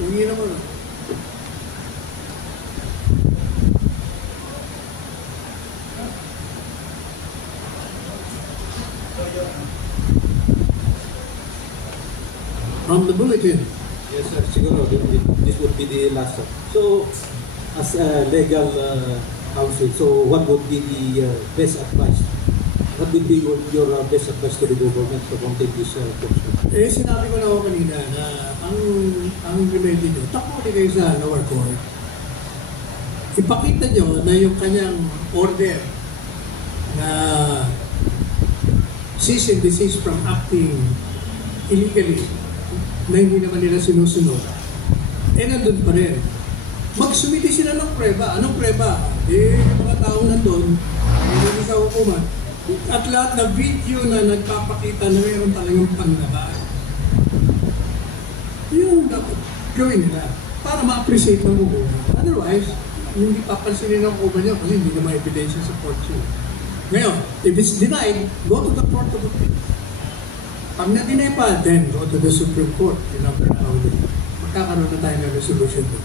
Hindi naman. From the bulletin. Yes, sir. Siguro, this would be the last one. So, as a legal counsel, so what would be the best advice? What would be your best advice to the government to contain this question? Sinabi ko na ako kanina na ang remedy nyo, takbo kayo sa lower court. Ipakita nyo na yung kanyang order na cease and desist from acting illegally na hindi naman nila sinusunod, nandun pa rin. Magsumiti sila ng preba. Anong preba? Yung mga tao nandun, hindi sa hukuman, at lahat na video na nagpapakita na mayroon talagang pangnabaan. Yun dapat gawin nila para ma-appreciate ng hukuman. Otherwise, hindi papansinin ng hukuman niya kasi hindi naman ebidensya sa court yun. Ngayon, if it's denied, go to the court of appeal. Pag na-deny pa, then go to the Supreme Court. Yun ang panahon. Magkakaroon na tayo ng resolution doon.